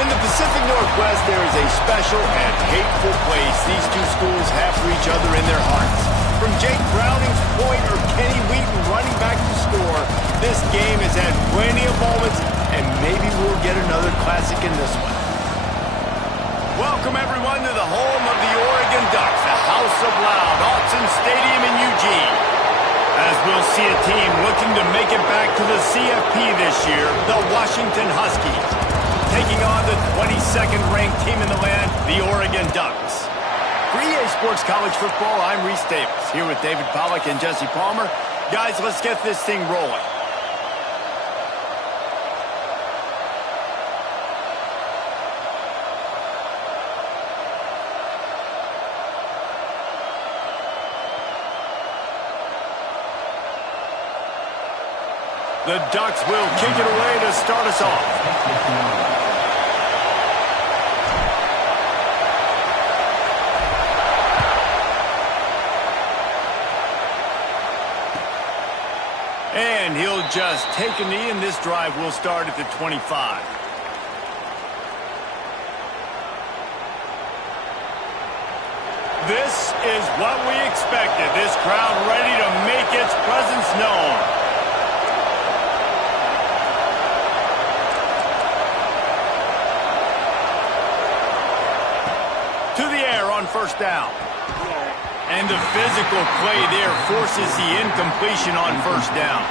In the Pacific Northwest, there is a special and hateful place these two schools have for each other in their hearts. From Jake Browning's point or Kenny Wheaton running back to score, this game has had plenty of moments, and maybe we'll get another classic in this one. Welcome, everyone, to the home of the Oregon Ducks, the House of Loud, Autzen Stadium in Eugene. As we'll see a team looking to make it back to the CFP this year, the Washington Huskies, taking on the 22nd ranked team in the land, the Oregon Ducks. For EA Sports College Football, I'm Reese Davis, here with David Pollack and Jesse Palmer. Guys, let's get this thing rolling. The Ducks will kick it away to start us off. And he'll just take a knee, and this drive will start at the 25. This is what we expected. This crowd ready to make its presence known. To the air on first down. And the physical play there forces the incompletion on first down.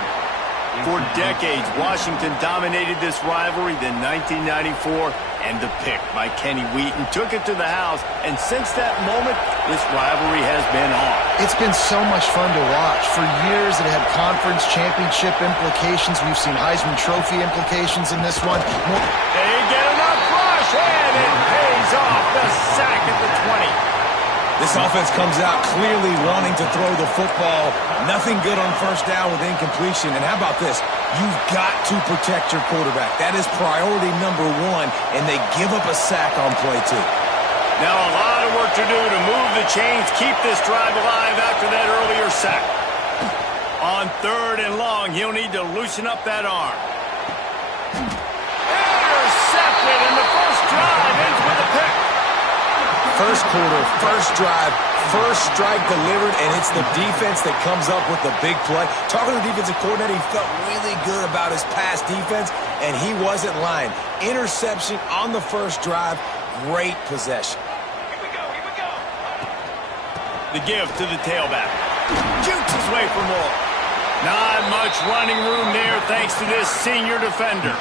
For decades, Washington dominated this rivalry. Then 1994, and the pick by Kenny Wheaton took it to the house. And since that moment, this rivalry has been on. It's been so much fun to watch. For years, it had conference championship implications. We've seen Heisman Trophy implications in this one. They get enough rush, and it pays off. The sack at the 20. This offense comes out clearly wanting to throw the football. Nothing good on first down with incompletion. And how about this? You've got to protect your quarterback. That is priority number one, and they give up a sack on play two. Now a lot of work to do to move the chains, keep this drive alive after that earlier sack. On third and long, he'll need to loosen up that arm. Intercepted, and the first drive ends with a pick. First quarter, first drive, first strike delivered, and it's the defense that comes up with the big play. Talking to the defensive coordinator, he felt really good about his pass defense, and he wasn't lying. Interception on the first drive, great possession. Here we go. The give to the tailback. Jukes his way for more. Not much running room there thanks to this senior defender.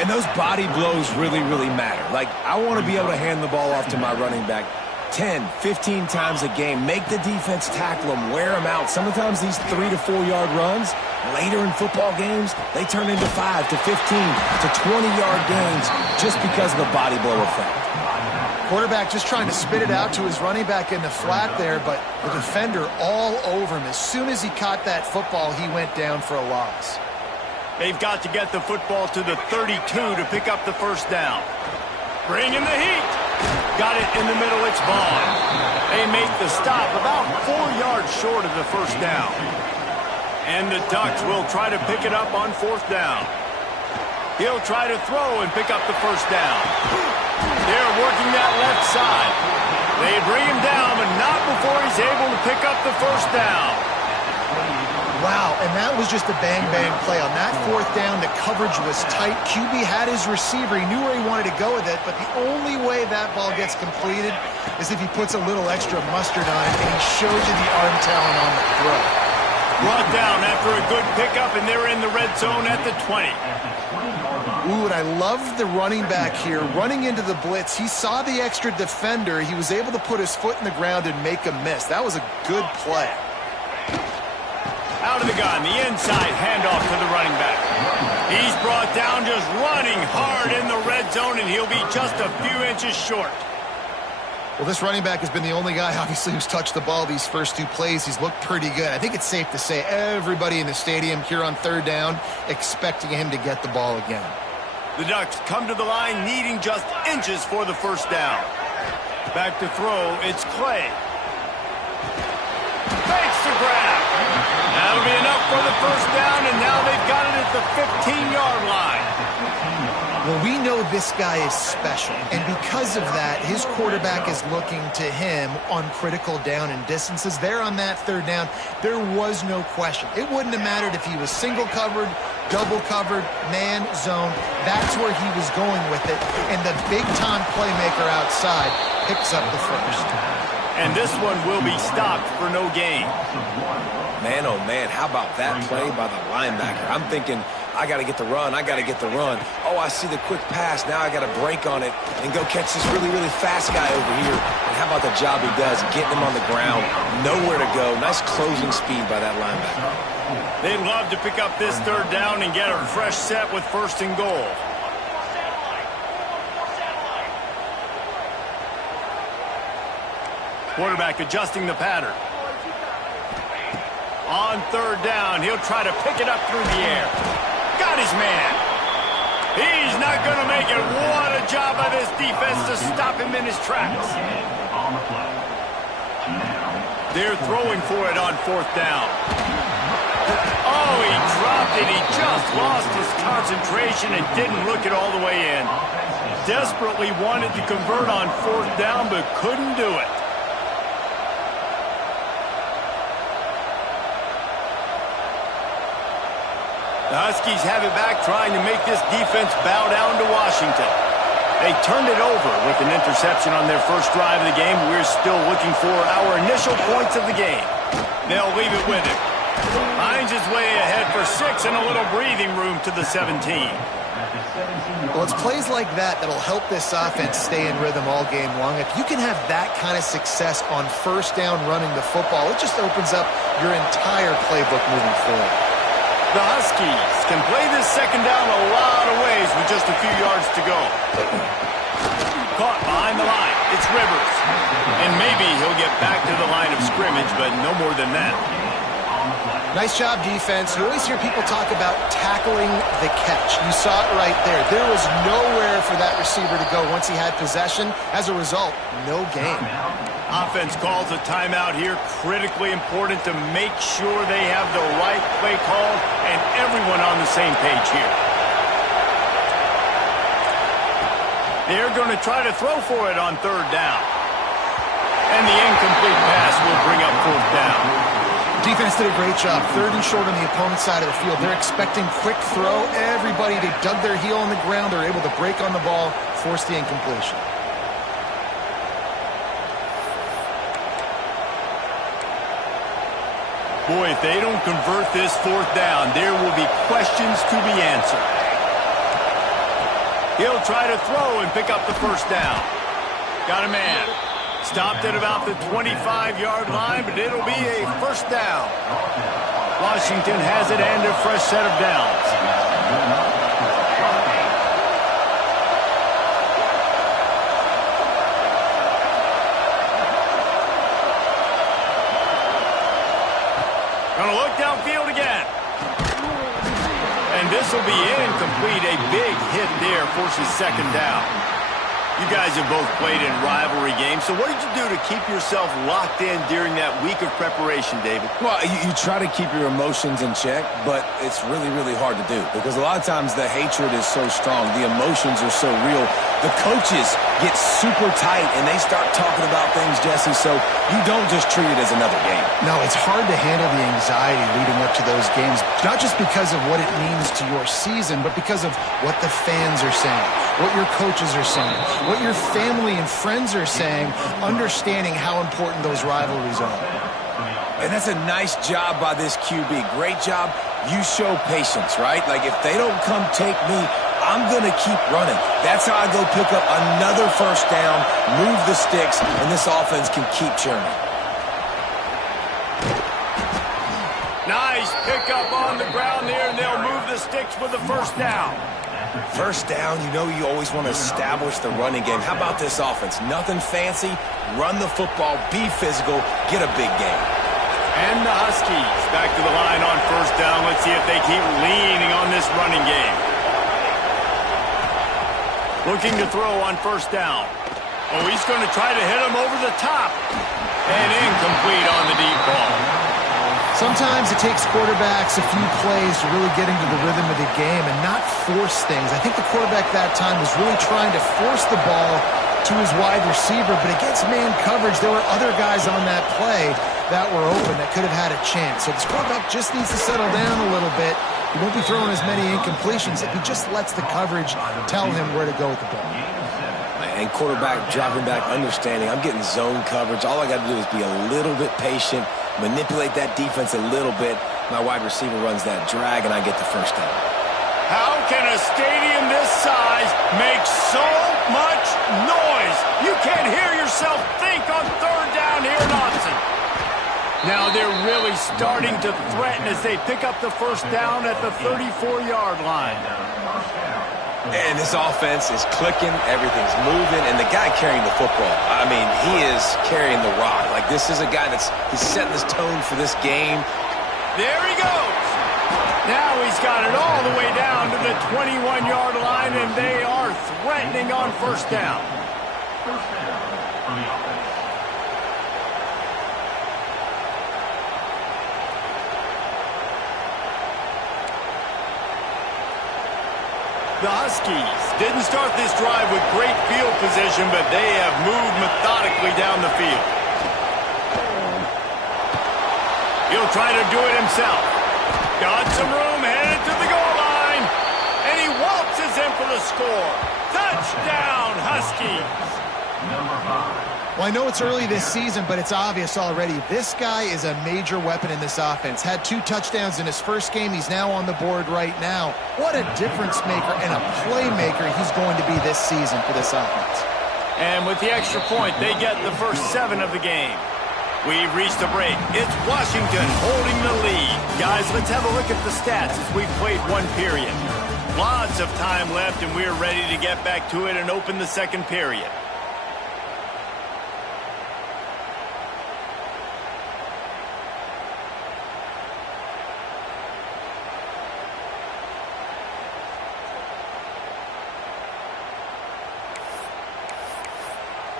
And those body blows really, really matter. Like, I want to be able to hand the ball off to my running back 10, 15 times a game. Make the defense tackle them, wear them out. Sometimes these 3 to 4 yard runs, later in football games, they turn into 5 to 15 to 20 yard gains just because of the body blow effect. Quarterback just trying to spit it out to his running back in the flat there, but the defender all over him. As soon as he caught that football, he went down for a loss. They've got to get the football to the 32 to pick up the first down. Bring in the heat. Got it in the middle, it's Vaughn. They make the stop about 4 yards short of the first down. And the Ducks will try to pick it up on fourth down. He'll try to throw and pick up the first down. They're working that left side. They bring him down, but not before he's able to pick up the first down. Wow, and that was just a bang-bang play. On that fourth down, the coverage was tight. QB had his receiver. He knew where he wanted to go with it, but the only way that ball gets completed is if he puts a little extra mustard on it, and he shows you the arm talent on the throw. Brought down after a good pickup, and they're in the red zone at the 20. Ooh, and I love the running back here. Running into the blitz, he saw the extra defender. He was able to put his foot in the ground and make a miss. That was a good play. Out of the gun, the inside handoff to the running back. He's brought down just running hard in the red zone, and he'll be just a few inches short. Well, this running back has been the only guy, obviously, who's touched the ball these first two plays. He's looked pretty good. I think it's safe to say everybody in the stadium here on third down expecting him to get the ball again. The Ducks come to the line needing just inches for the first down. Back to throw, it's Clay. Fakes the grab. That'll be enough for the first down, and now they've got it at the 15-yard line. Well, we know this guy is special, and because of that, his quarterback is looking to him on critical down and distances. There on that third down, there was no question. It wouldn't have mattered if he was single covered, double covered, man, zone. That's where he was going with it, and the big-time playmaker outside picks up the first. And this one will be stopped for no gain. Man, oh man, how about that play by the linebacker? I'm thinking, I got to get the run, I got to get the run. Oh, I see the quick pass, now I got to break on it and go catch this really, really fast guy over here. And how about the job he does, getting him on the ground, nowhere to go. Nice closing speed by that linebacker. They'd love to pick up this third down and get a fresh set with first and goal. Quarterback adjusting the pattern. On third down, he'll try to pick it up through the air. Got his man. He's not going to make it. What a job by this defense to stop him in his tracks. They're throwing for it on fourth down. Oh, he dropped it. He just lost his concentration and didn't look it all the way in. Desperately wanted to convert on fourth down, but couldn't do it. The Huskies have it back, trying to make this defense bow down to Washington. They turned it over with an interception on their first drive of the game. We're still looking for our initial points of the game. They'll leave it with him. Finds his way ahead for 6 and a little breathing room to the 17. Well, it's plays like that that'll help this offense stay in rhythm all game long. If you can have that kind of success on first down running the football, it just opens up your entire playbook moving forward. The Huskies can play this second down a lot of ways with just a few yards to go. Caught behind the line. It's Rivers. And maybe he'll get back to the line of scrimmage, but no more than that. Nice job, defense. You always hear people talk about tackling the catch. You saw it right there. There was nowhere for that receiver to go once he had possession. As a result, no gain. Offense calls a timeout here. Critically important to make sure they have the right play call and everyone on the same page here. They're going to try to throw for it on third down. And the incomplete pass will bring up fourth down. Defense did a great job. Third and short on the opponent's side of the field. They're expecting quick throw. Everybody, they dug their heel on the ground. They're able to break on the ball, force the incompletion. Boy, if they don't convert this fourth down, there will be questions to be answered. He'll try to throw and pick up the first down. Got a man. Stopped at about the 25-yard line, but it'll be a first down. Washington has it and a fresh set of downs. Gonna look downfield again. And this will be incomplete. A big hit there forces second down. You guys have both played in rivalry games, so what did you do to keep yourself locked in during that week of preparation, David? Well, you try to keep your emotions in check, but it's really, really hard to do because a lot of times the hatred is so strong, the emotions are so real. The coaches get super tight and they start talking about things, Jesse, so you don't just treat it as another game. No, it's hard to handle the anxiety leading up to those games, not just because of what it means to your season, but because of what the fans are saying, what your coaches are saying, what your family and friends are saying, understanding how important those rivalries are. And that's a nice job by this QB. Great job. You show patience, right? Like, if they don't come take me, I'm going to keep running. That's how I go pick up another first down, move the sticks, and this offense can keep churning. Nice pickup on the ground there, and they'll move the sticks with the first down. First down, you know you always want to establish the running game. How about this offense? Nothing fancy. Run the football, be physical, get a big game. And the Huskies back to the line on first down. Let's see if they keep leaning on this running game. Looking to throw on first down. Oh, he's going to try to hit him over the top. And incomplete on the deep ball. Sometimes it takes quarterbacks a few plays to really get into the rhythm of the game and not force things. I think the quarterback that time was really trying to force the ball to his wide receiver, but against man coverage, there were other guys on that play that were open that could have had a chance. So this quarterback just needs to settle down a little bit. He won't be throwing as many incompletions if he just lets the coverage tell him where to go with the ball. And quarterback dropping back, understanding I'm getting zone coverage. All I got to do is be a little bit patient, manipulate that defense a little bit. My wide receiver runs that drag, and I get the first down. How can a stadium this size make so much noise? You can't hear yourself think on third down here in Austin. Now they're really starting to threaten as they pick up the first down at the 34-yard line. And this offense is clicking, everything's moving, and the guy carrying the football, I mean, he is carrying the rock. Like, this is a guy he's setting this tone for this game. There he goes. Now he's got it all the way down to the 21-yard line, and they are threatening on first down. The Huskies didn't start this drive with great field position, but they have moved methodically down the field. He'll try to do it himself. Got some room, headed to the goal line. And he waltzes in for the score. Touchdown, Huskies. Number 5. Well, I know it's early this season, but it's obvious already. This guy is a major weapon in this offense. Had 2 touchdowns in his first game. He's now on the board right now. What a difference maker and a playmaker he's going to be this season for this offense. And with the extra point, they get the first 7 of the game. We've reached a break. It's Washington holding the lead. Guys, let's have a look at the stats as we've played one period. Lots of time left, and we're ready to get back to it and open the second period.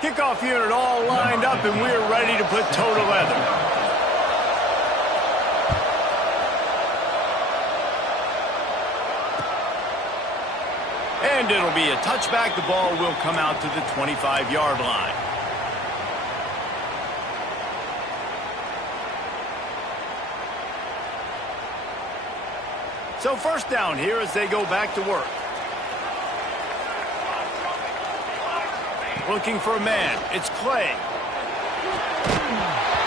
Kickoff unit all lined up, and we're ready to put toe to leather. And it'll be a touchback. The ball will come out to the 25-yard line. So first down here as they go back to work. Looking for a man. It's Clay.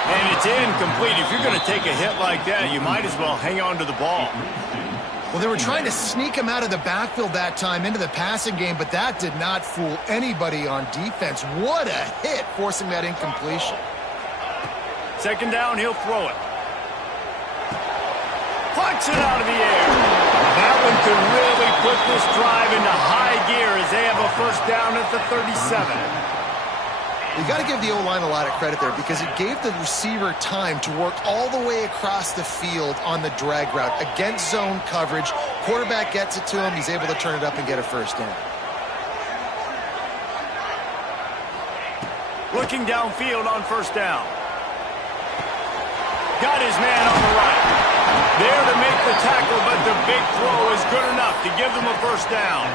And it's incomplete. If you're going to take a hit like that, you might as well hang on to the ball. Well, they were trying to sneak him out of the backfield that time into the passing game, but that did not fool anybody on defense. What a hit, forcing that incompletion. Second down, he'll throw it. Plucks it out of the air. That one could really put this drive into high gear as they have a first down at the 37. You got to give the O-line a lot of credit there because it gave the receiver time to work all the way across the field on the drag route against zone coverage. Quarterback gets it to him. He's able to turn it up and get a first down. Looking downfield on first down. Got his man on the right. There to make the tackle, but the big throw is good enough to give them a first down.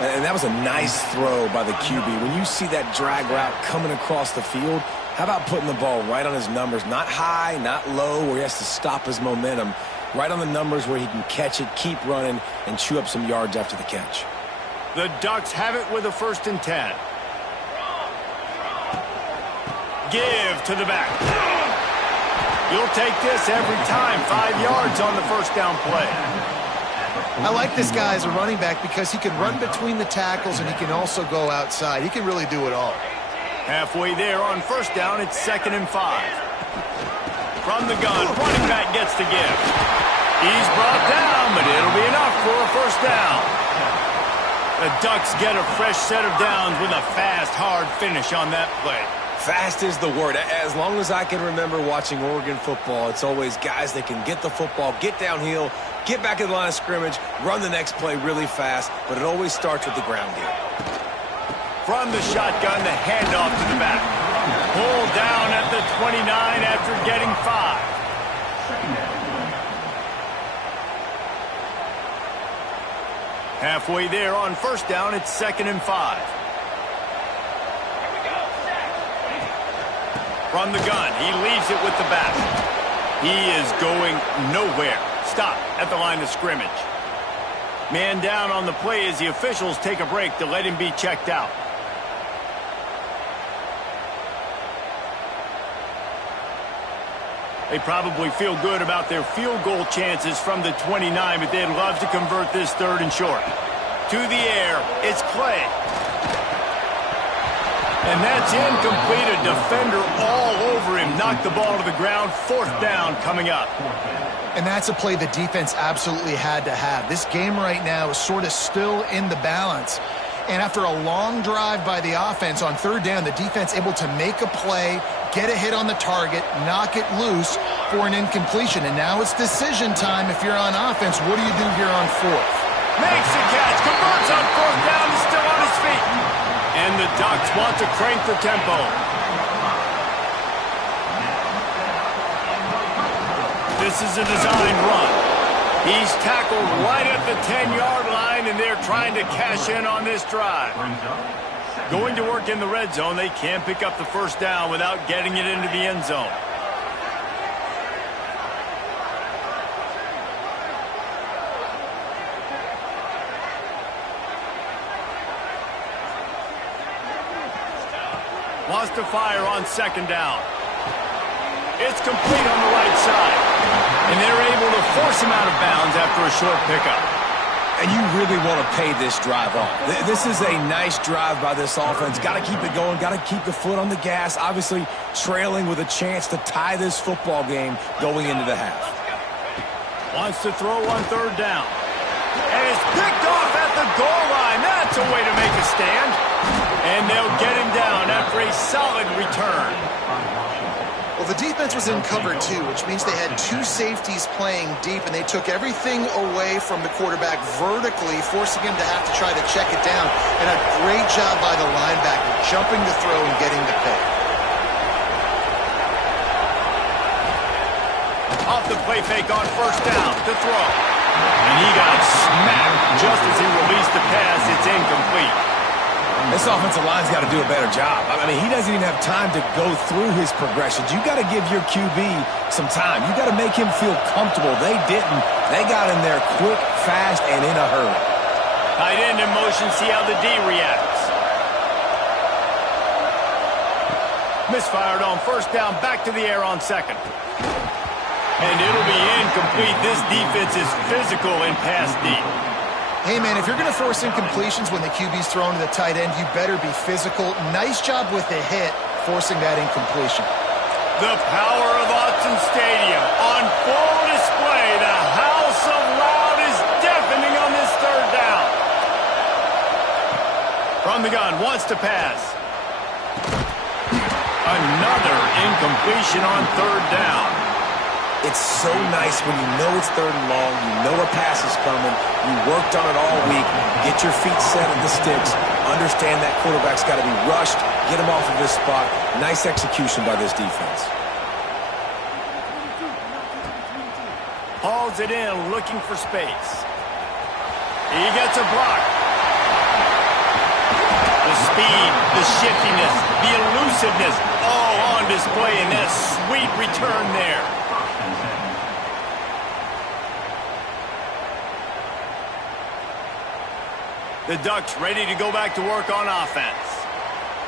And that was a nice throw by the QB. When you see that drag route coming across the field, how about putting the ball right on his numbers? Not high, not low, where he has to stop his momentum. Right on the numbers where he can catch it, keep running, and chew up some yards after the catch. The Ducks have it with a 1st and 10. Give to the back. You'll take this every time. 5 yards on the first down play. I like this guy as a running back because he can run between the tackles and he can also go outside. He can really do it all. Halfway there on first down, it's 2nd and 5. From the gun, running back gets to give. He's brought down, but it'll be enough for a first down. The Ducks get a fresh set of downs with a fast, hard finish on that play. Fast is the word. As long as I can remember watching Oregon football, it's always guys that can get the football, get downhill, get back in the line of scrimmage, run the next play really fast, but it always starts with the ground game. From the shotgun, the handoff to the back. Pulled down at the 29 after getting 5. Halfway there on first down, it's 2nd and 5. From the gun, he leaves it with the back. He is going nowhere. Stop at the line of scrimmage. Man down on the play as the officials take a break to let him be checked out. They probably feel good about their field goal chances from the 29, but they'd love to convert this 3rd and short. To the air, it's Clay. And that's incomplete. A defender all over him. Knocked the ball to the ground. 4th down coming up. And that's a play the defense absolutely had to have. This game right now is sort of still in the balance. And after a long drive by the offense on 3rd down, the defense able to make a play, get a hit on the target, knock it loose for an incompletion. And now it's decision time if you're on offense. What do you do here on 4th? Makes the catch, converts on 4th down, he's still on his feet. And the Ducks want to crank the tempo. This is a design run. He's tackled right at the 10-yard line, and they're trying to cash in on this drive. Going to work in the red zone, they can't pick up the 1st down without getting it into the end zone. Wants to fire on 2nd down. It's complete on the right side. And they're able to force him out of bounds after a short pickup. And you really want to pay this drive off. This is a nice drive by this offense. Got to keep it going. Got to keep the foot on the gas. Obviously trailing with a chance to tie this football game going into the half. Wants to throw on 3rd down. And it's picked off at the goal line. That's a way to make a stand. And they'll get him down after a solid return. Well, the defense was in cover 2, which means they had 2 safeties playing deep, and they took everything away from the quarterback vertically, forcing him to have to try to check it down. And a great job by the linebacker, jumping the throw and getting the pick. Off the play fake on 1st down to throw. And he got smacked just as he released the pass. It's incomplete. This offensive line's got to do a better job. I mean, he doesn't even have time to go through his progressions. You got to give your QB some time. You got to make him feel comfortable. They didn't. They got in there quick, fast, and in a hurry. Tight end in motion, see how the D reacts. Misfired on 1st down, back to the air on 2nd. And it'll be incomplete. This defense is physical in pass deep. Hey, man, if you're going to force incompletions when the QB's thrown to the tight end, you better be physical. Nice job with the hit, forcing that incompletion. The power of Autzen Stadium on full display. The house of loud is deafening on this 3rd down. From the gun, wants to pass. Another incompletion on 3rd down. It's so nice when you know it's 3rd and long, you know a pass is coming, you worked on it all week, get your feet set at the sticks, understand that quarterback's got to be rushed, get him off of this spot. Nice execution by this defense. Hauls it in, looking for space. He gets a block. The speed, the shiftiness, the elusiveness, all on display in that sweet return there. The Ducks ready to go back to work on offense.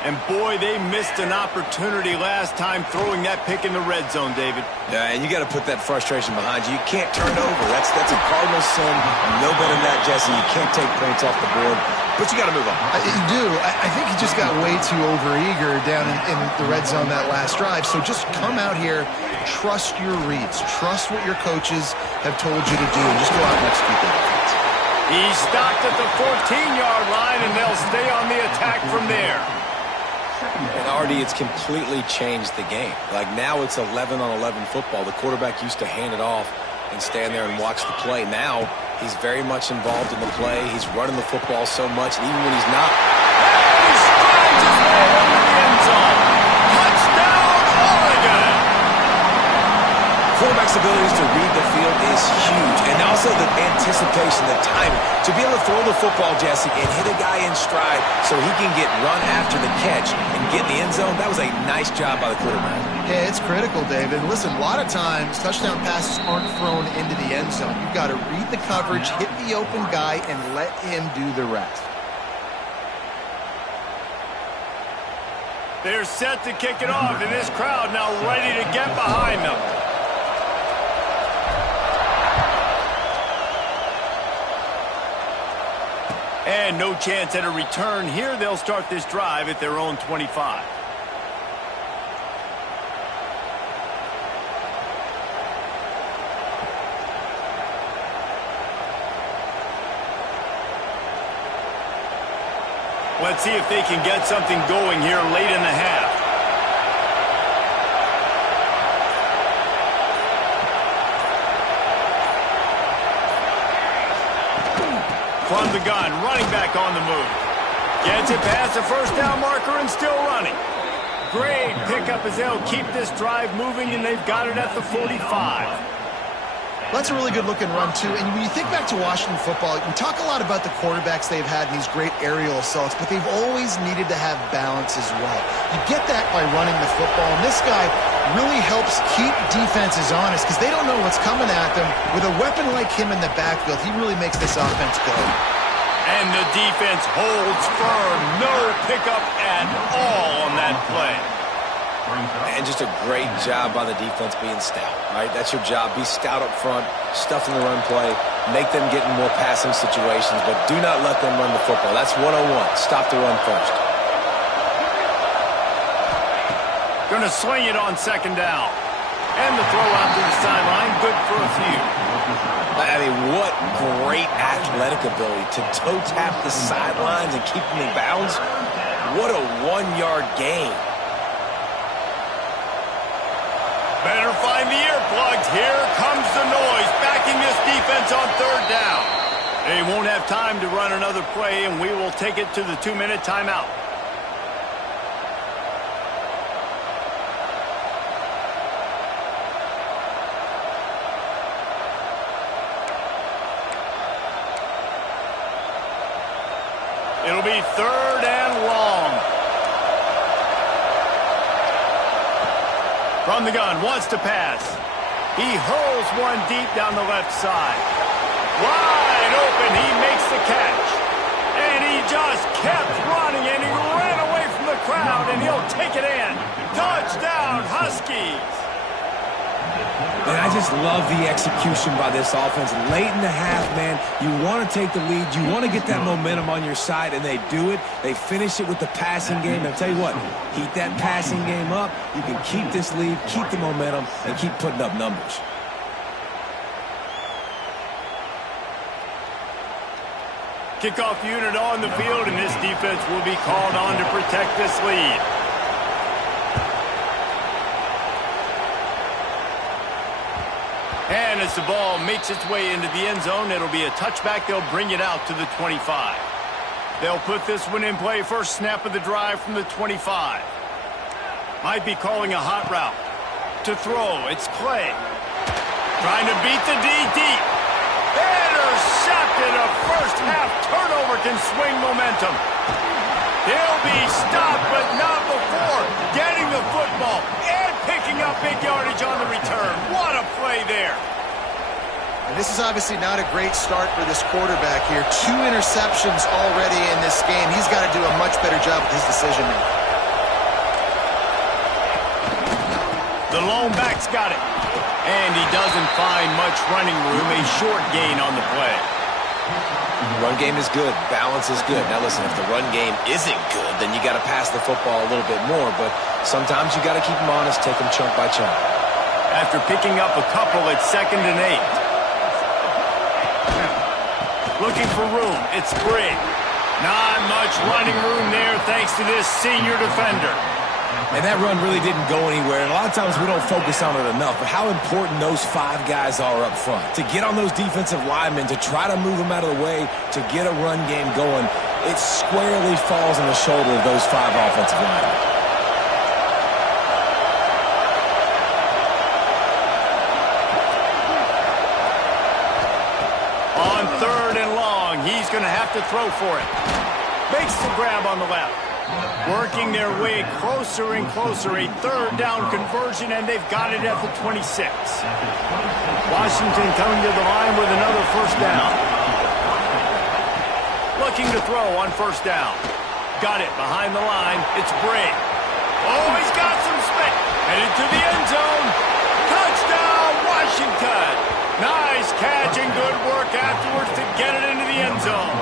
And boy, they missed an opportunity last time throwing that pick in the red zone, David. Yeah, and you got to put that frustration behind you. You can't turn it over. That's a cardinal sin. No better than that, Jesse. You can't take points off the board, but you got to move on. You do. I think he just got way too overeager down in the red zone that last drive. So just come out here, trust your reads, trust what your coaches have told you to do, and just go out and execute that offense. He's stopped at the 14-yard line, and they'll stay on the attack from there. And Artie, it's completely changed the game. Like now it's 11-on-11 football. The quarterback used to hand it off and stand there and watch the play. Now he's very much involved in the play. He's running the football so much, and even when he's not. And he strides his way into the end zone. Touchdown, Oregon! Quarterback quarterback's abilities to read the field is huge. And also the anticipation, the timing. To be able to throw the football, Jesse, and hit a guy in stride so he can get run after the catch and get in the end zone, that was a nice job by the quarterback. Yeah, it's critical, David. And listen, a lot of times touchdown passes aren't thrown into the end zone. You've got to read the coverage, hit the open guy, and let him do the rest. They're set to kick it off, and this crowd now ready to get behind them. And no chance at a return here. They'll start this drive at their own 25. Let's see if they can get something going here late in the half. From the gun, running back on the move. Gets it past the first down marker and still running. Great pickup as they'll keep this drive moving, and they've got it at the 45. That's a really good-looking run, too. And when you think back to Washington football, we talk a lot about the quarterbacks they've had in these great aerial assaults, but they've always needed to have balance as well. You get that by running the football, and this guy really helps keep defenses honest because they don't know what's coming at them. With a weapon like him in the backfield, he really makes this offense go. And the defense holds firm. No pickup at all on that play. And just a great job by the defense being stout, right? That's your job. Be stout up front, stuff in the run play, make them get in more passing situations, but do not let them run the football. That's 101. Stop the run first. Going to swing it on second down. And the throw out to the sideline, good for a few. I mean, what great athletic ability to toe tap the sidelines and keep them in bounds. What a one-yard gain. Better find the earplugs. Here comes the noise, backing this defense on third down. They won't have time to run another play, and we will take it to the 2-minute timeout. It'll be third and long. From the gun, wants to pass. He hurls one deep down the left side. Wide open, he makes the catch. And he just kept running, and he ran away from the crowd, and he'll take it in. Touchdown, Huskies. And I just love the execution by this offense. Late in the half, man, you want to take the lead. You want to get that momentum on your side, and they do it. They finish it with the passing game. And I'll tell you what, heat that passing game up. You can keep this lead, keep the momentum, and keep putting up numbers. Kickoff unit on the field, and this defense will be called on to protect this lead. And as the ball makes its way into the end zone, it'll be a touchback. They'll bring it out to the 25. They'll put this one in play. First snap of the drive from the 25. Might be calling a hot route. To throw, it's Clay. Trying to beat the D deep. Intercepted. A first half turnover can swing momentum. He'll be stopped, but not before getting the football and picking up big yardage on the return. What a play there. And this is obviously not a great start for this quarterback here. 2 interceptions already in this game. He's got to do a much better job with his decision making. The lone back's got it. And he doesn't find much running room. A short gain on the play. Run game is good. Balance is good. Now, listen, if the run game isn't good, then you got to pass the football a little bit more. But sometimes you got to keep them honest, take them chunk by chunk. After picking up a couple, it's 2nd and 8. Looking for room. It's Briggs. Not much running room there thanks to this senior defender. And that run really didn't go anywhere. And a lot of times we don't focus on it enough. But how important those 5 guys are up front. To get on those defensive linemen, to try to move them out of the way, to get a run game going, it squarely falls on the shoulder of those 5 offensive linemen. going to have to throw for it. Makes the grab on the left. Working their way closer and closer. A third down conversion, and they've got it at the 26. Washington coming to the line with another first down. Looking to throw on first down. Got it behind the line. It's Bray. Oh, he's got some space. Headed to the end zone. Touchdown, Washington. Nice catch and good work afterwards to get it into the end zone.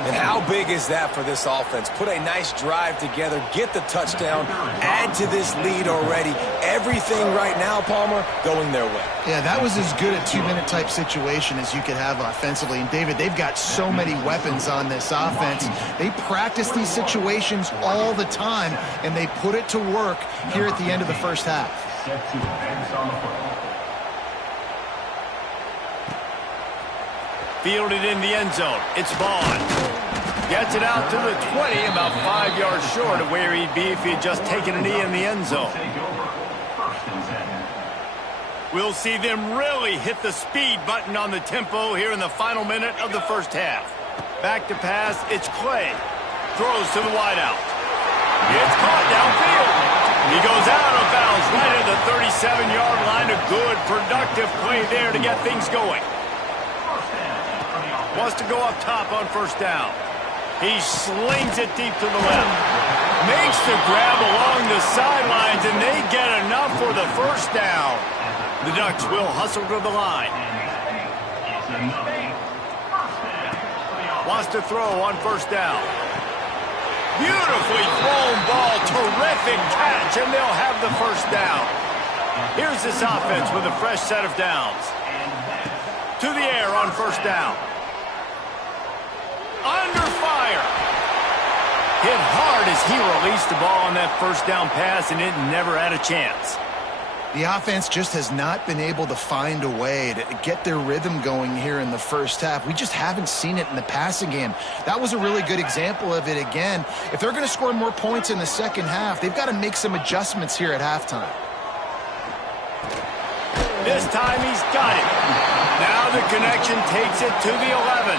And how big is that for this offense? Put a nice drive together, get the touchdown, add to this lead already. Everything right now, Palmer, going their way. Yeah, that was as good a two-minute type situation as you could have offensively. And, David, they've got so many weapons on this offense. They practice these situations all the time, and they put it to work here at the end of the first half. Fielded in the end zone. It's Vaughn. Gets it out to the 20, about 5 yards short of where he'd be if he had just taken a knee in the end zone. We'll see them really hit the speed button on the tempo here in the final minute of the first half. Back to pass, it's Clay. Throws to the wideout. It's caught downfield. He goes out of bounds right at the 37-yard line. A good, productive play there to get things going. Wants to go up top on first down. He slings it deep to the left. Makes the grab along the sidelines, and they get enough for the first down. The Ducks will hustle to the line. Wants to throw on first down. Beautifully thrown ball. Terrific catch, and they'll have the first down. Here's this offense with a fresh set of downs. To the air on first down. Under fire. Hit hard as he released the ball on that first down pass, and it never had a chance. The offense just has not been able to find a way to get their rhythm going here in the first half. We just haven't seen it in the passing game. That was a really good example of it again. If they're going to score more points in the second half, they've got to make some adjustments here at halftime. This time he's got it. Now the connection takes it to the 11.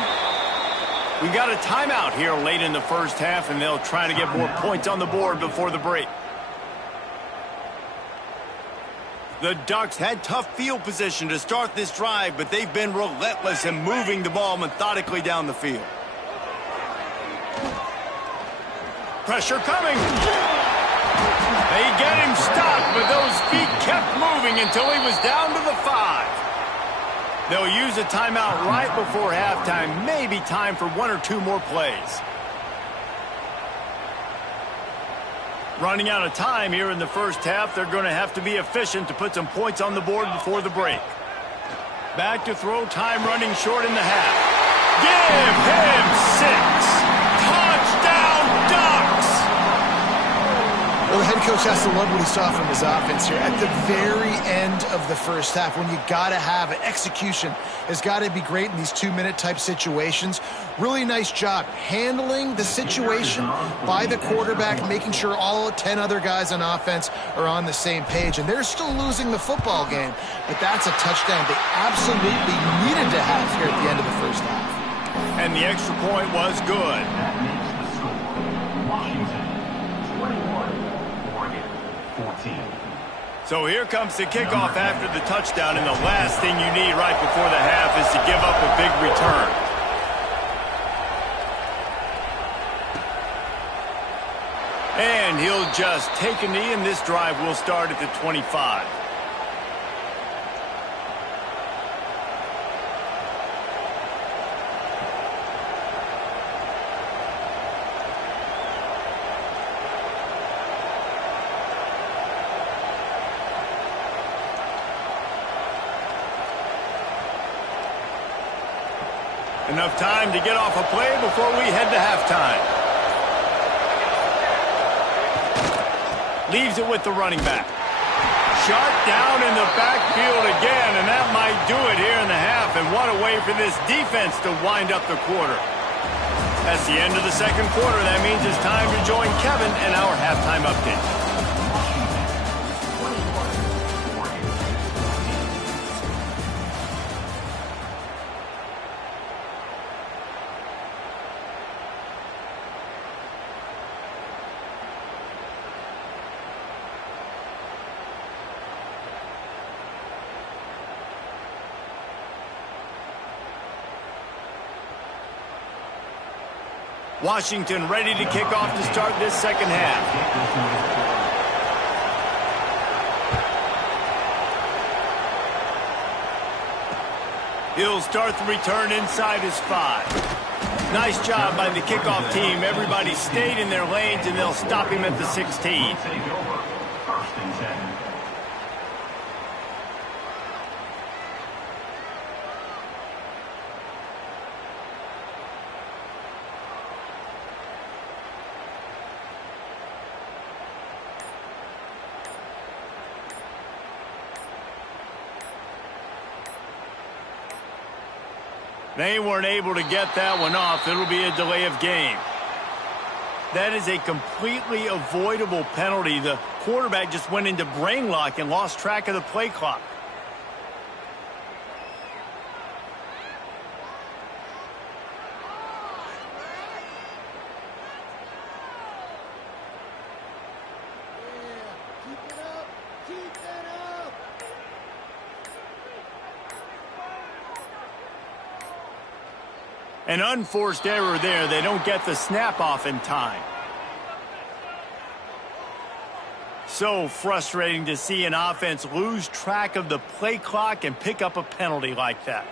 We got a timeout here late in the first half, and they'll try to get more points on the board before the break. The Ducks had tough field position to start this drive, but they've been relentless in moving the ball methodically down the field. Pressure coming. They get him stopped, but those feet kept moving until he was down to the 5. They'll use a timeout right before halftime. Maybe time for one or two more plays. Running out of time here in the first half. They're going to have to be efficient to put some points on the board before the break. Back to throw, time running short in the half. Give him 6. Touchdown, Ducks! Well, the head coach has to love what he saw from his offense here at the very end of the first half. When you got to have it, execution has got to be great in these two-minute type situations. Really nice job handling the situation by the quarterback, making sure all 10 other guys on offense are on the same page. And they're still losing the football game, but that's a touchdown they absolutely needed to have here at the end of the first half. And the extra point was good. So here comes the kickoff after the touchdown, and the last thing you need right before the half is to give up a big return. And he'll just take a knee, and this drive will start at the 25. Enough time to get off a play before we head to halftime. Leaves it with the running back. Shot down in the backfield again, and that might do it here in the half. And what a way for this defense to wind up the quarter. That's the end of the second quarter. That means it's time to join Kevin in our halftime update. Washington ready to kick off to start this second half. He'll start the return inside his 5. Nice job by the kickoff team. Everybody stayed in their lanes, and they'll stop him at the 16. They weren't able to get that one off. It'll be a delay of game. That is a completely avoidable penalty. The quarterback just went into brain lock and lost track of the play clock. An unforced error there. They don't get the snap off in time. So frustrating to see an offense lose track of the play clock and pick up a penalty like that.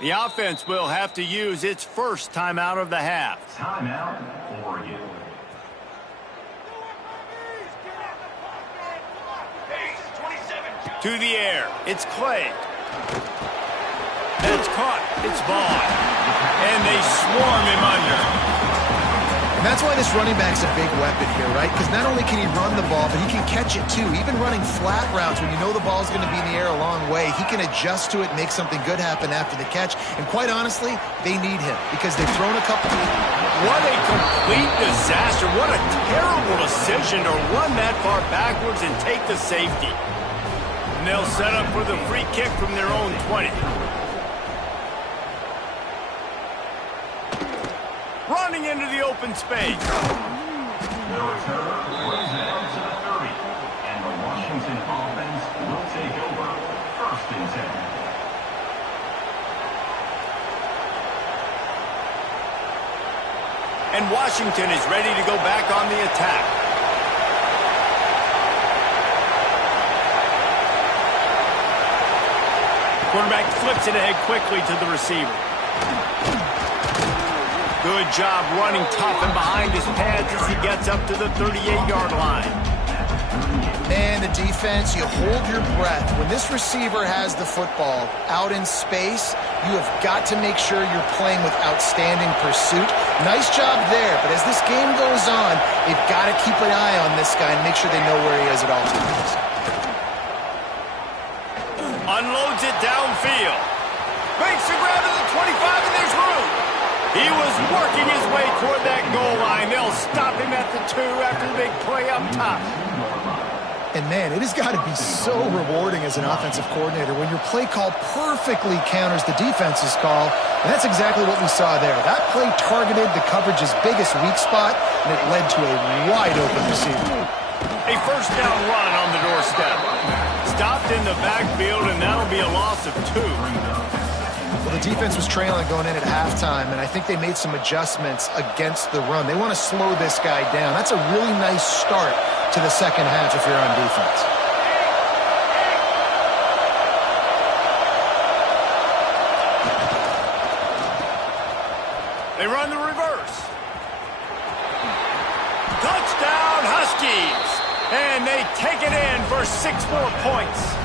The offense will have to use its first timeout of the half. Timeout, Oregon. To the air. It's Clay. That's caught. It's Vaughn. And they swarm him under. And that's why this running back's a big weapon here, right? Because not only can he run the ball, but he can catch it too. Even running flat routes when you know the ball's going to be in the air a long way, he can adjust to it, make something good happen after the catch. And quite honestly, they need him because they've thrown a couple. What a complete disaster. What a terrible decision to run that far backwards and take the safety. And they'll set up for the free kick from their own 20. Running into the open space. The return brings it out to the 30, and the Washington offense will take over. 1st and 10. And Washington is ready to go back on the attack. Quarterback flips it ahead quickly to the receiver. Good job running tough and behind his pads as he gets up to the 38-yard line. Man, the defense, you hold your breath. When this receiver has the football out in space, you have got to make sure you're playing with outstanding pursuit. Nice job there, but as this game goes on, they've got to keep an eye on this guy and make sure they know where he is at all times. Unloads it downfield. Makes the grab at the 25, and there's room. He was working his way toward that goal line. They'll stop him at the 2 after the big play up top. And man, it has got to be so rewarding as an offensive coordinator when your play call perfectly counters the defense's call. And that's exactly what we saw there. That play targeted the coverage's biggest weak spot, and it led to a wide open receiver. A first down run on the doorstep. Stopped in the backfield, and that'll be a loss of 2. Well, the defense was trailing going in at halftime, and I think they made some adjustments against the run. They want to slow this guy down. That's a really nice start to the second half if you're on defense. And they take it in for 6 more points.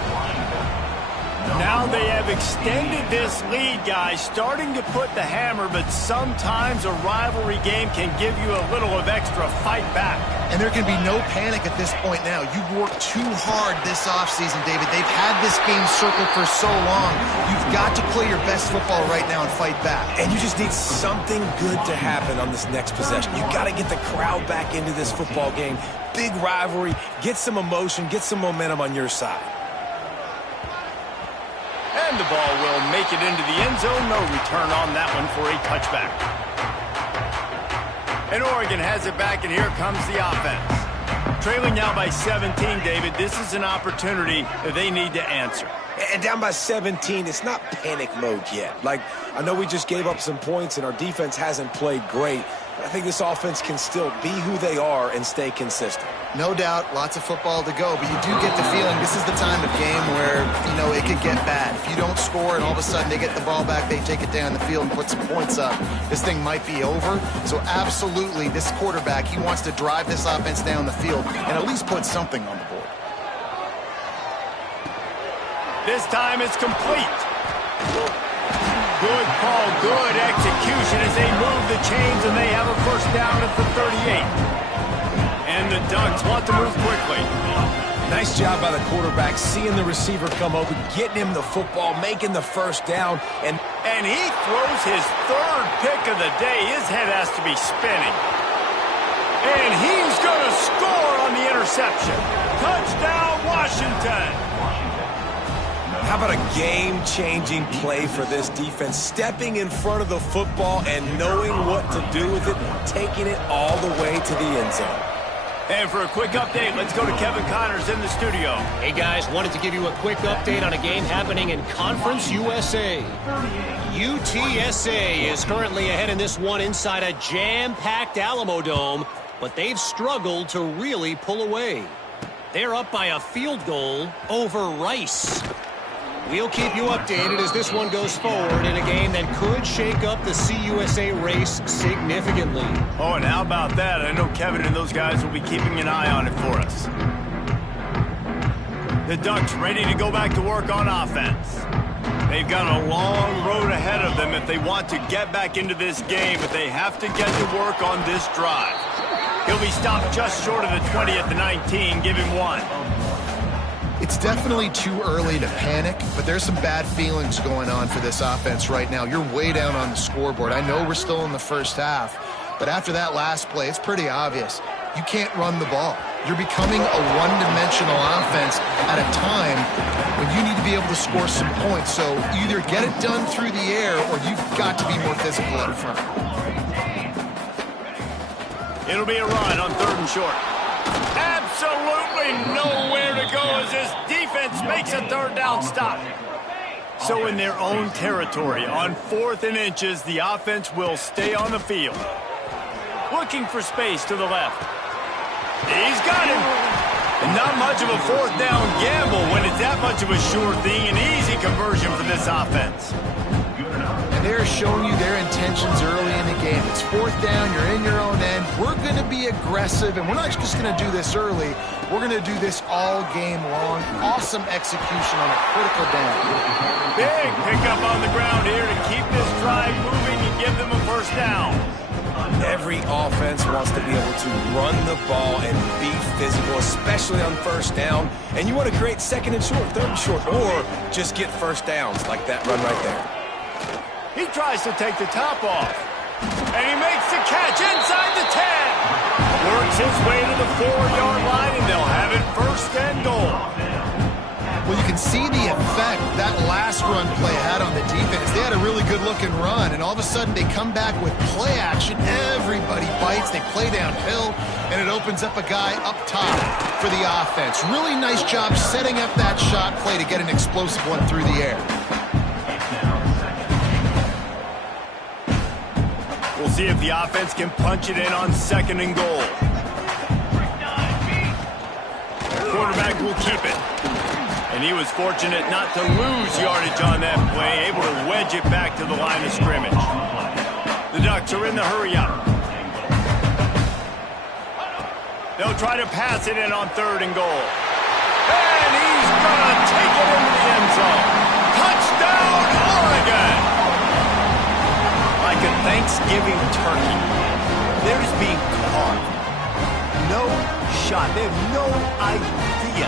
Now they have extended this lead, guys, starting to put the hammer, but sometimes a rivalry game can give you a little of extra fight back. And there can be no panic at this point now. You've worked too hard this offseason, David. They've had this game circled for so long. You've got to play your best football right now and fight back. And you just need something good to happen on this next possession. You got to get the crowd back into this football game. Big rivalry. Get some emotion. Get some momentum on your side. And the ball will make it into the end zone. No return on that one for a touchback. And Oregon has it back, and here comes the offense. Trailing now by 17, David. This is an opportunity that they need to answer. And down by 17, it's not panic mode yet. Like, I know we just gave up some points, and our defense hasn't played great. I think this offense can still be who they are and stay consistent. No doubt, lots of football to go, but you do get the feeling this is the time of game where, you know, it could get bad. If you don't score and all of a sudden they get the ball back, they take it down the field and put some points up, this thing might be over. So absolutely, this quarterback, he wants to drive this offense down the field and at least put something on the board. This time it's complete. Good call, good execution as they move the chains, and they have a first down at the 38. And the Ducks want to move quickly. Nice job by the quarterback, seeing the receiver come open, getting him the football, making the first down. And he throws his 3rd pick of the day. His head has to be spinning. And he's going to score on the interception. Touchdown, Washington. How about a game-changing play for this defense? Stepping in front of the football and knowing what to do with it, taking it all the way to the end zone. And for a quick update, let's go to Kevin Connors in the studio. Hey, guys, wanted to give you a quick update on a game happening in Conference USA. UTSA is currently ahead in this one inside a jam-packed Alamo Dome, but they've struggled to really pull away. They're up by a field goal over Rice. We'll keep you updated as this one goes forward in a game that could shake up the CUSA race significantly. Oh, and how about that? I know Kevin and those guys will be keeping an eye on it for us. The Ducks ready to go back to work on offense. They've got a long road ahead of them if they want to get back into this game, but they have to get to work on this drive. He'll be stopped just short of the 20 at the 19. Give him 1. It's definitely too early to panic, but there's some bad feelings going on for this offense right now. You're way down on the scoreboard. I know we're still in the first half, but after that last play, it's pretty obvious. You can't run the ball. You're becoming a one-dimensional offense at a time when you need to be able to score some points. So either get it done through the air or you've got to be more physical up front. It'll be a run on 3rd and short. Absolutely nowhere to go as this defense makes a 3rd down stop. So in their own territory, on 4th and inches, the offense will stay on the field. Looking for space to the left. He's got him. And not much of a 4th down gamble when it's that much of a sure thing. An easy conversion for this offense. They're showing you their intentions early in the game. It's 4th down, you're in your own end. We're going to be aggressive, and we're not just going to do this early. We're going to do this all game long. Awesome execution on a critical down. Big pickup on the ground here to keep this drive moving and give them a first down. Every offense wants to be able to run the ball and be physical, especially on 1st down. And you want to create 2nd and short, 3rd and short, or just get first downs like that run right there. He tries to take the top off. And he makes the catch inside the 10. Works his way to the 4-yard line, and they'll have it 1st and goal. Well, you can see the effect that last run play had on the defense. They had a really good-looking run, and all of a sudden they come back with play action. Everybody bites. They play downhill, and it opens up a guy up top for the offense. Really nice job setting up that shot play to get an explosive one through the air. We'll see if the offense can punch it in on 2nd and goal. Quarterback will keep it. And he was fortunate not to lose yardage on that play, able to wedge it back to the line of scrimmage. The Ducks are in the hurry-up. They'll try to pass it in on 3rd and goal. And he's going to take it into the end zone. Touchdown, Oregon! Like a Thanksgiving turkey, they're just being carved. No shot. They have no idea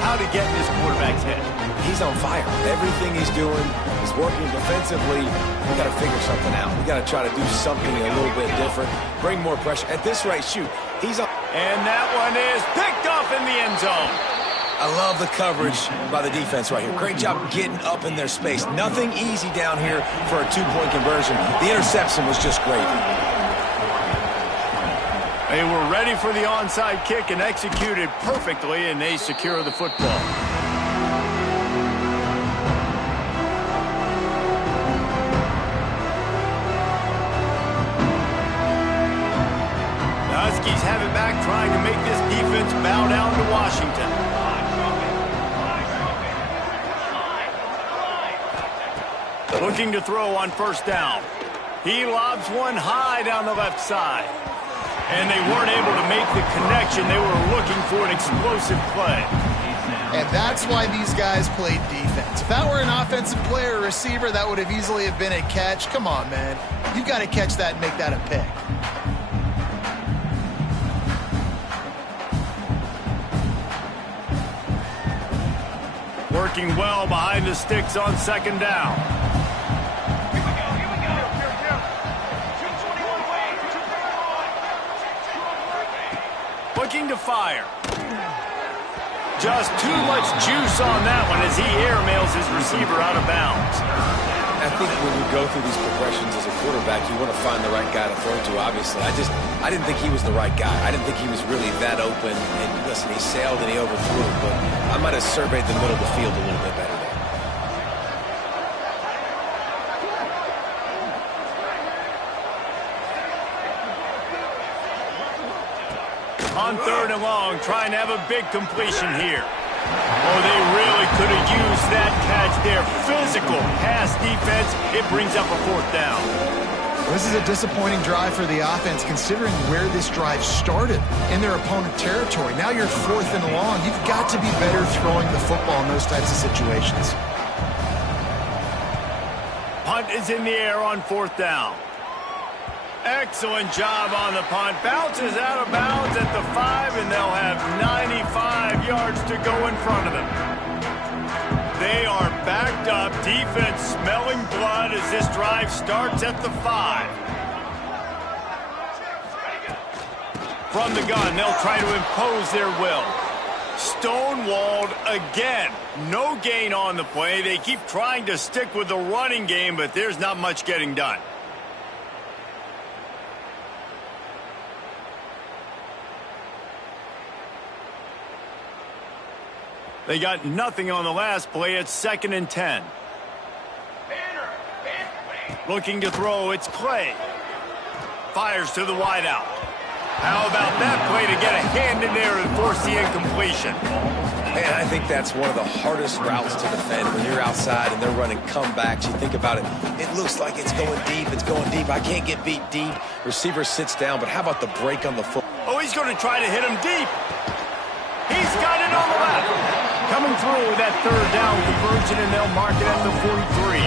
how to get in this quarterback's head. He's on fire. Everything he's doing is working defensively. We got to figure something out. We got to try to do something a little bit different. Bring more pressure. At this rate, shoot. He's on. And that one is picked off in the end zone. I love the coverage by the defense right here. Great job getting up in their space. Nothing easy down here for a 2-point conversion. The interception was just great. They were ready for the onside kick and executed perfectly, and they secure the football. The Huskies have it back, trying to make this defense bow down to Washington. Looking to throw on 1st down. He lobs one high down the left side. And they weren't able to make the connection. They were looking for an explosive play. And that's why these guys played defense. If that were an offensive player or receiver, that would have easily have been a catch. Come on, man. You got to catch that and make that a pick. Working well behind the sticks on 2nd down. Looking to fire. Just too much juice on that one as he airmails his receiver out of bounds. I think when you go through these progressions as a quarterback, you want to find the right guy to throw to, obviously. I didn't think he was the right guy. I didn't think he was really that open. And listen, he sailed and he overthrew, but I might have surveyed the middle of the field a little bit better there. On 3rd and long, trying to have a big completion here. Oh, they really could have used that catch there. Physical pass defense. It brings up a 4th down. This is a disappointing drive for the offense, considering where this drive started in their opponent territory. Now you're 4th and long. You've got to be better throwing the football in those types of situations. Punt is in the air on 4th down. Excellent job on the punt. Bounces out of bounds at the 5, and they'll have 95 yards to go in front of them. They are backed up. Defense smelling blood as this drive starts at the 5. From the gun, they'll try to impose their will. Stonewalled again. No gain on the play. They keep trying to stick with the running game, but there's not much getting done. They got nothing on the last play. It's 2nd and 10. Looking to throw, it's Clay. Fires to the wideout. How about that play to get a hand in there and force the incompletion? Man, I think that's one of the hardest routes to defend. When you're outside and they're running comebacks, you think about it. It looks like it's going deep. It's going deep. I can't get beat deep. Receiver sits down, but how about the break on the foot? Oh, he's going to try to hit him deep. He's got it on the left. Coming through with that 3rd down conversion, and they'll mark it at the 43.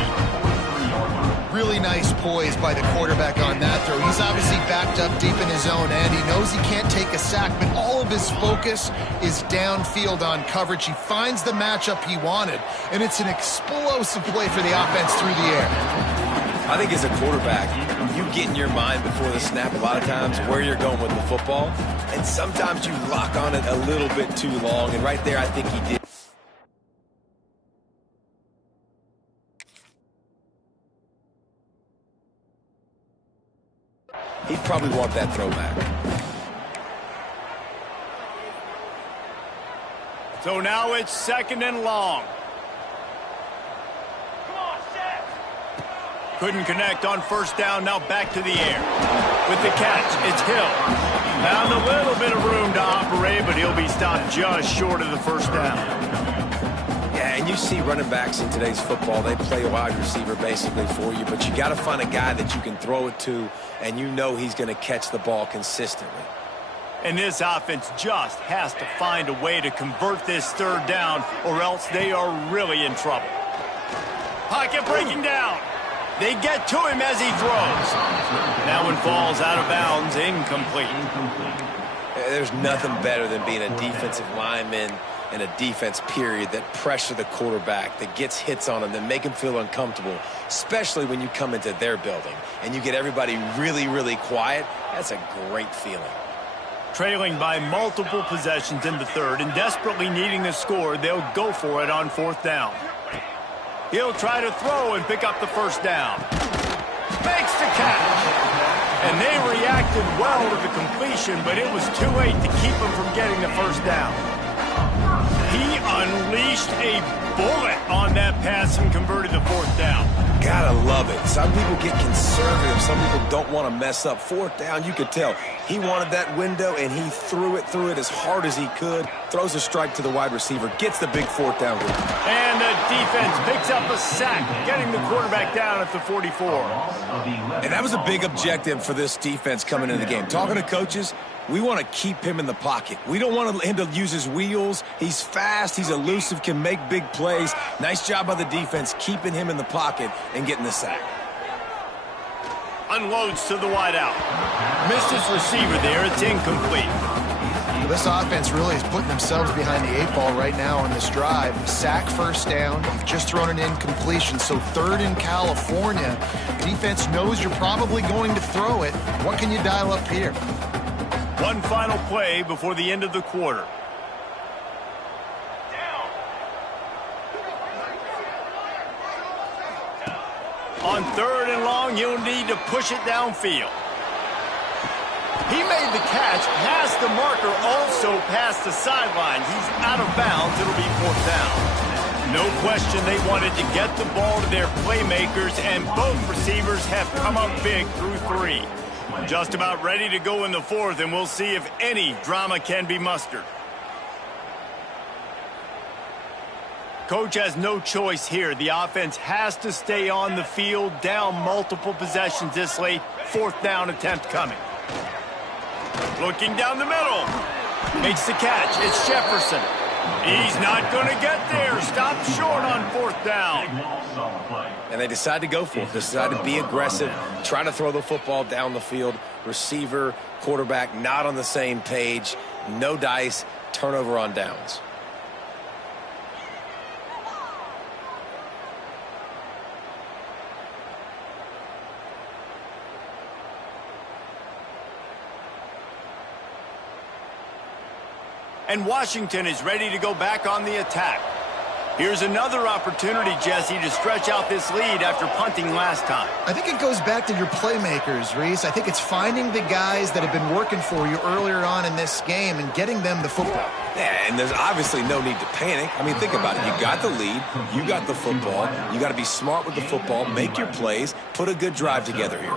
Really nice poise by the quarterback on that throw. He's obviously backed up deep in his own end. He knows he can't take a sack, but all of his focus is downfield on coverage. He finds the matchup he wanted, and it's an explosive play for the offense through the air. I think as a quarterback, you get in your mind before the snap a lot of times where you're going with the football, and sometimes you lock on it a little bit too long, and right there I think he did. He'd probably want that throwback. So now it's 2nd and long. Couldn't connect on 1st down. Now back to the air. With the catch, it's Hill. Found a little bit of room to operate, but he'll be stopped just short of the 1st down. Yeah, and you see running backs in today's football, they play a wide receiver basically for you, but you got to find a guy that you can throw it to, and you know he's going to catch the ball consistently. And this offense just has to find a way to convert this third down, or else they are really in trouble. Pocket breaking down. They get to him as he throws. That one falls out of bounds, incomplete. There's nothing better than being a defensive lineman and a defense period that pressure the quarterback, that gets hits on him, that make him feel uncomfortable, especially when you come into their building and you get everybody really, really quiet. That's a great feeling. Trailing by multiple possessions in the third and desperately needing the score, they'll go for it on fourth down. He'll try to throw and pick up the first down. Makes the catch. And they reacted well to the completion, but it was too late to keep him from getting the first down. He unleashed a bullet on that pass and converted the fourth down. Gotta love it. Some people get conservative. Some people don't want to mess up. Fourth down, you could tell. He wanted that window, and he threw it as hard as he could. Throws a strike to the wide receiver. Gets the big fourth down. And the defense picks up a sack, getting the quarterback down at the 44. And that was a big objective for this defense coming into the game. Talking to coaches, we want to keep him in the pocket. We don't want him to use his wheels. He's fast. He's elusive, can make big plays. Nice job by the defense keeping him in the pocket and getting the sack. Unloads to the wideout. Missed his receiver there. It's incomplete. Well, this offense really is putting themselves behind the 8 ball right now on this drive. Sack, first down. You've just thrown an incompletion, so third in California. Defense knows you're probably going to throw it. What can you dial up here? One final play before the end of the quarter. On third and long, you'll need to push it downfield. He made the catch, past the marker, also past the sideline. He's out of bounds. It'll be fourth down. No question they wanted to get the ball to their playmakers, and both receivers have come up big through three. Just about ready to go in the fourth, and we'll see if any drama can be mustered. Coach has no choice here. The offense has to stay on the field, down multiple possessions this late. Fourth down attempt coming. Looking down the middle. Makes the catch. It's Jefferson. He's not going to get there. Stopped short on fourth down. And they decide to go for it. They decide to be aggressive, try to throw the football down the field. Receiver, quarterback, not on the same page. No dice. Turnover on downs. And Washington is ready to go back on the attack. Here's another opportunity, Jesse, to stretch out this lead after punting last time. I think it goes back to your playmakers, Reese. I think it's finding the guys that have been working for you earlier on in this game and getting them the football. Yeah, and there's obviously no need to panic. I mean, think about it. You got the lead. You got the football. You got to be smart with the football. Make your plays. Put a good drive together here.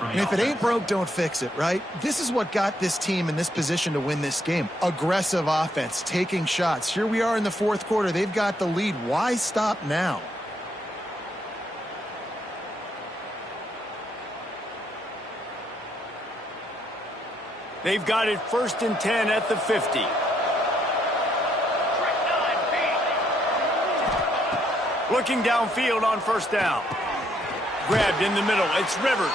And if it ain't broke, don't fix it, right? This is what got this team in this position to win this game. Aggressive offense, taking shots. Here we are in the fourth quarter. They've got the lead. Why stop now? They've got it 1st and 10 at the 50. Looking downfield on first down. Grabbed in the middle. It's Rivers.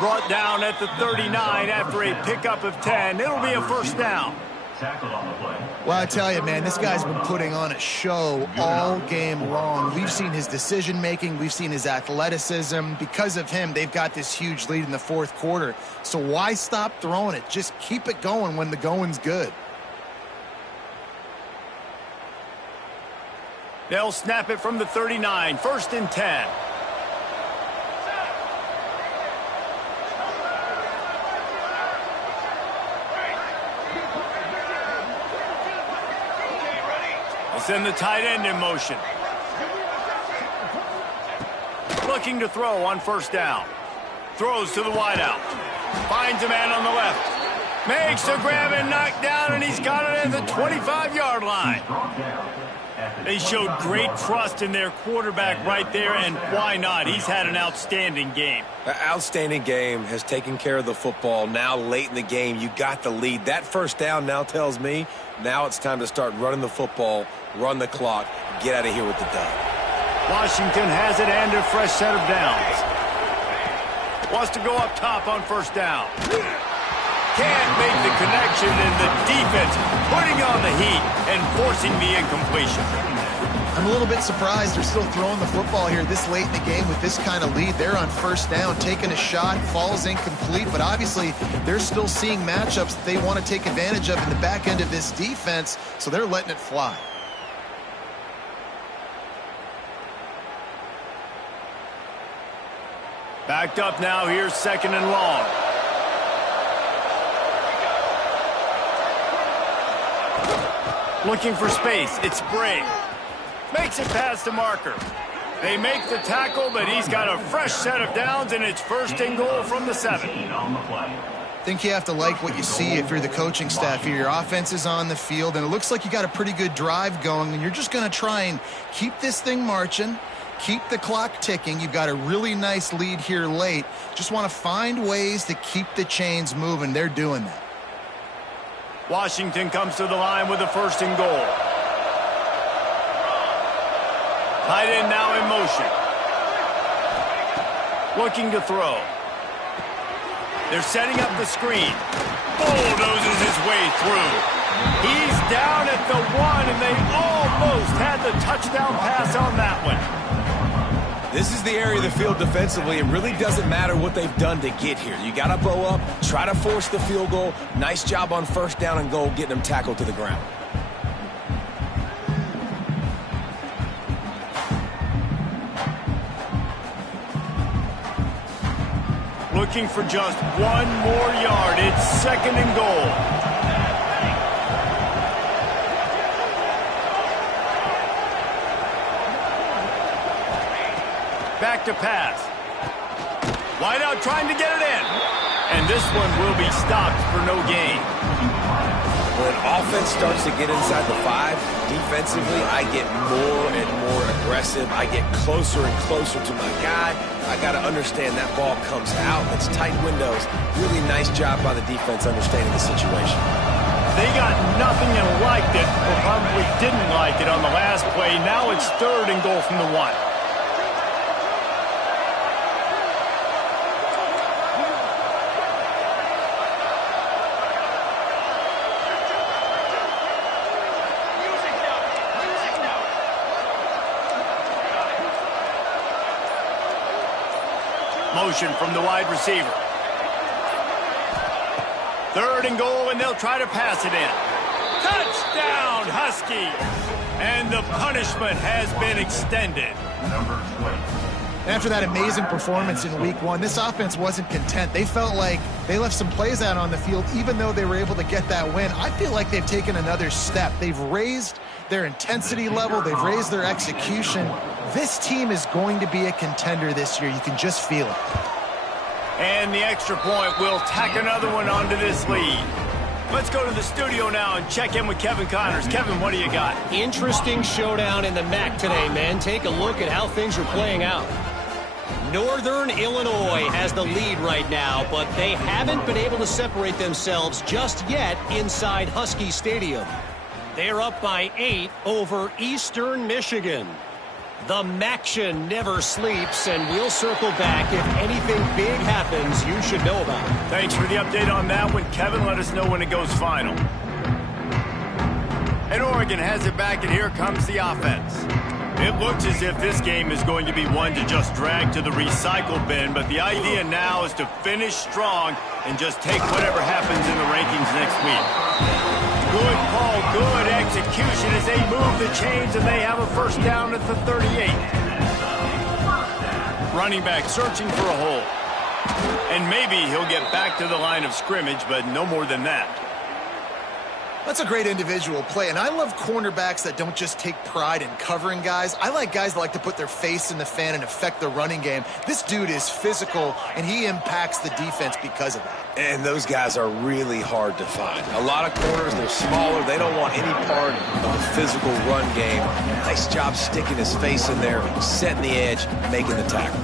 Brought down at the 39 after a pickup of 10. It'll be a first down. Well, I tell you, man, this guy's been putting on a show all game long. We've seen his decision-making. We've seen his athleticism. Because of him, they've got this huge lead in the fourth quarter. So why stop throwing it? Just keep it going when the going's good. They'll snap it from the 39. 1st and 10. Send the tight end in motion. Looking to throw on first down. Throws to the wideout. Finds a man on the left. Makes a grab and knock down, and he's got it at the 25-yard line. They showed great trust in their quarterback right there, and why not? He's had an outstanding game. An outstanding game, has taken care of the football. Now late in the game, you got the lead. That first down now tells me now it's time to start running the football, run the clock, get out of here with the dub. Washington has it and a fresh set of downs. Wants to go up top on first down. Can't make the connection, and the defense putting on the heat and forcing the incompletion. I'm a little bit surprised they're still throwing the football here this late in the game with this kind of lead. They're on first down, taking a shot, falls incomplete, but obviously they're still seeing matchups that they want to take advantage of in the back end of this defense, so they're letting it fly. Backed up now, here's second and long. Looking for space, it's Bray. Makes it past the marker. They make the tackle, but he's got a fresh set of downs, and it's first and goal from the 7. I think you have to like what you see if you're the coaching staff here. Your offense is on the field, and it looks like you got a pretty good drive going, and you're just going to try and keep this thing marching, keep the clock ticking. You've got a really nice lead here late. Just want to find ways to keep the chains moving. They're doing that. Washington comes to the line with a first and goal. Tight end now in motion. Looking to throw. They're setting up the screen. Bulldozes his way through. He's down at the 1, and they almost had the touchdown pass on that one. This is the area of the field defensively. It really doesn't matter what they've done to get here. You got to bow up, try to force the field goal. Nice job on first down and goal, getting them tackled to the ground. Looking for just 1 more yard. It's second and goal. Back to pass. Wide out trying to get it in. And this one will be stopped for no gain. When offense starts to get inside the 5, defensively, I get more and more aggressive. I get closer and closer to my guy. I got to understand that ball comes out. It's tight windows. Really nice job by the defense understanding the situation. They got nothing and liked it, or probably didn't like it on the last play. Now it's third and goal from the 1. Motion from the wide receiver. Third and goal, and they'll try to pass it in. Touchdown, Huskies! And the punishment has been extended. After that amazing performance in week 1, this offense wasn't content. They felt like they left some plays out on the field, even though they were able to get that win. I feel like they've taken another step. They've raised their intensity level. They've raised their execution. This team is going to be a contender this year. You can just feel it. And the extra point will tack another one onto this lead. Let's go to the studio now and check in with Kevin Connors. Kevin, what do you got? Interesting showdown in the MAC today, man. Take a look at how things are playing out. Northern Illinois has the lead right now, but they haven't been able to separate themselves just yet inside Husky Stadium. They're up by 8 over Eastern Michigan. The MACtion never sleeps, and we'll circle back if anything big happens you should know about. Thanks for the update on that one, Kevin. Let us know when it goes final. And Oregon has it back, and here comes the offense. It looks as if this game is going to be one to just drag to the recycle bin, but the idea now is to finish strong and just take whatever happens in the rankings next week. Good call, good execution as they move the chains, and they have a first down at the 38. Running back searching for a hole. And maybe he'll get back to the line of scrimmage, but no more than that. That's a great individual play, and I love cornerbacks that don't just take pride in covering guys. I like guys that like to put their face in the fan and affect the running game. This dude is physical, and he impacts the defense because of that. And those guys are really hard to find. A lot of corners, they're smaller. They don't want any part of the physical run game. Nice job sticking his face in there, setting the edge, making the tackle.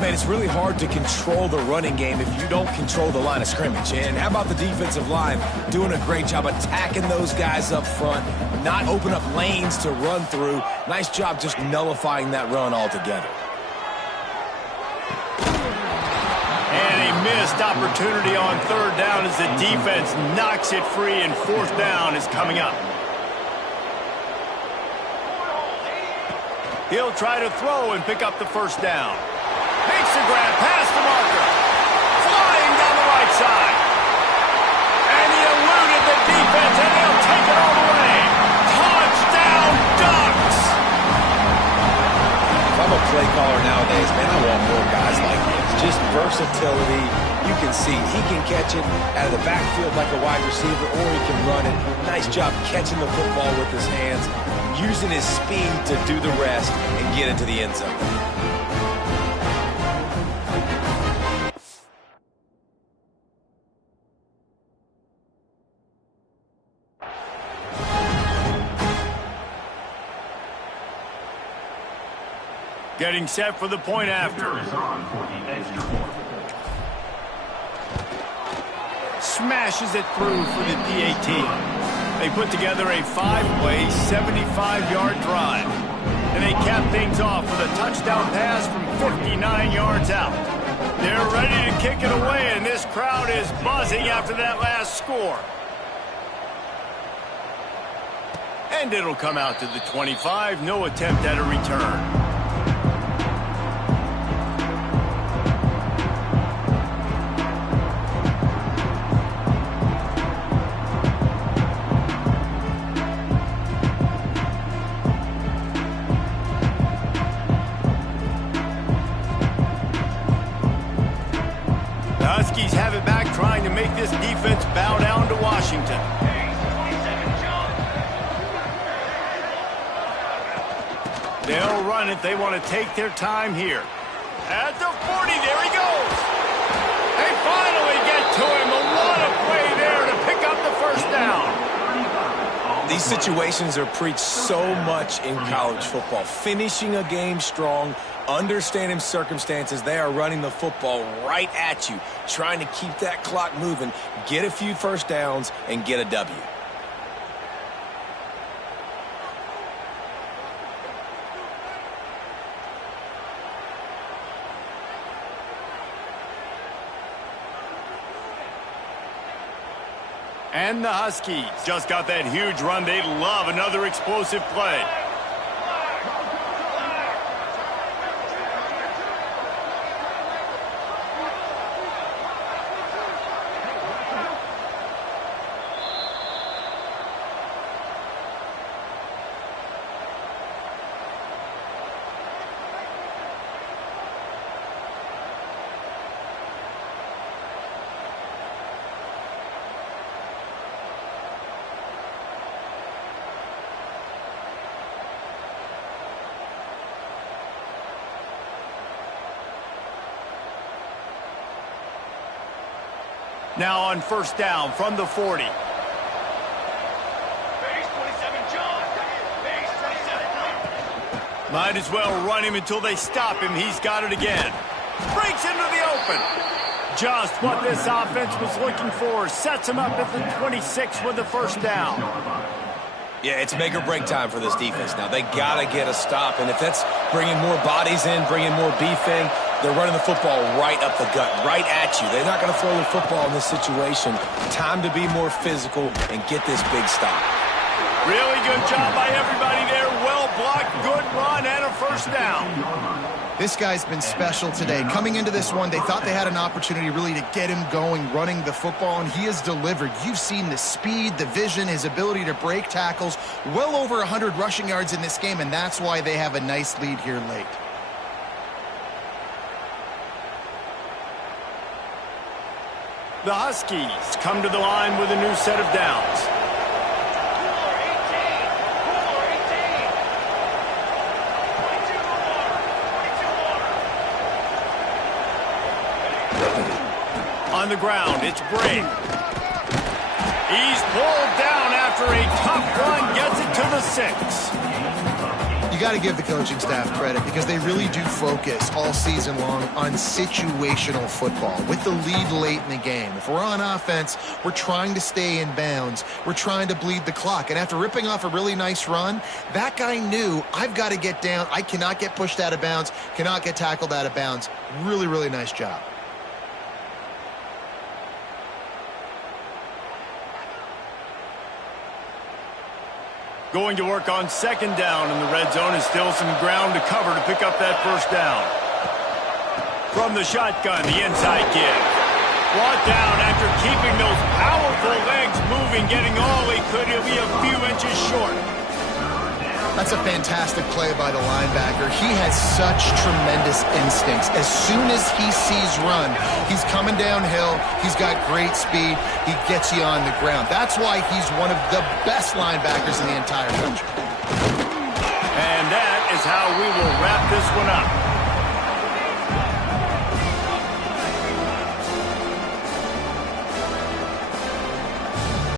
Man, it's really hard to control the running game if you don't control the line of scrimmage. And how about the defensive line doing a great job attacking those guys up front, not open up lanes to run through. Nice job just nullifying that run altogether. And a missed opportunity on third down as the defense knocks it free, and fourth down is coming up. He'll try to throw and pick up the first down. Makes the grab past the marker. Flying down the right side. And he eluded the defense, and he'll take it all the way. Touchdown, Ducks! If I'm a play caller nowadays, man, I want more guys like this. Just versatility. You can see he can catch it out of the backfield like a wide receiver, or he can run it. Nice job catching the football with his hands, using his speed to do the rest and get into the end zone. Getting set for the point after. Smashes it through for the PAT. They put together a 5-play, 75-yard drive. And they cap things off with a touchdown pass from 59 yards out. They're ready to kick it away, and this crowd is buzzing after that last score. And it'll come out to the 25. No attempt at a return. Huskies have it back, trying to make this defense bow down to Washington. They'll run it. They want to take their time here. At the 40, there he goes. They finally get to him. What a play there to pick up the first down. These situations are preached so much in college football. Finishing a game strong, understanding circumstances. They are running the football right at you, trying to keep that clock moving, get a few first downs, and get a W. And the Huskies just got that huge run. They love another explosive play. Now on first down from the 40. Base 27, John. Base 27. Might as well run him until they stop him. He's got it again. Breaks into the open. Just what this offense was looking for. Sets him up at the 26 with the first down. Yeah, it's make or break time for this defense now. They got to get a stop, and if that's bringing more bodies in, bringing more beef in, they're running the football right up the gut, right at you. They're not going to throw the football in this situation. Time to be more physical and get this big stop. Really good job by everybody there. Well blocked, good run, and a first down. This guy's been special today. Coming into this one, they thought they had an opportunity really to get him going, running the football, and he has delivered. You've seen the speed, the vision, his ability to break tackles. Well over 100 rushing yards in this game, and that's why they have a nice lead here late. The Huskies come to the line with a new set of downs. on the ground. It's Bray. He's pulled down after a tough run. Gets it to the 6. You got to give the coaching staff credit because they really do focus all season long on situational football with the lead late in the game. If we're on offense, we're trying to stay in bounds. We're trying to bleed the clock. And after ripping off a really nice run, that guy knew, I've got to get down. I cannot get pushed out of bounds, cannot get tackled out of bounds. Really, really nice job. Going to work on 2nd down in the red zone. Is still some ground to cover to pick up that 1st down. From the shotgun, the inside give. Brought down after keeping those powerful legs moving, getting all he could. He'll be a few inches short. That's a fantastic play by the linebacker. He has such tremendous instincts. As soon as he sees run, he's coming downhill. He's got great speed. He gets you on the ground. That's why he's one of the best linebackers in the entire country. And that is how we will wrap this one up.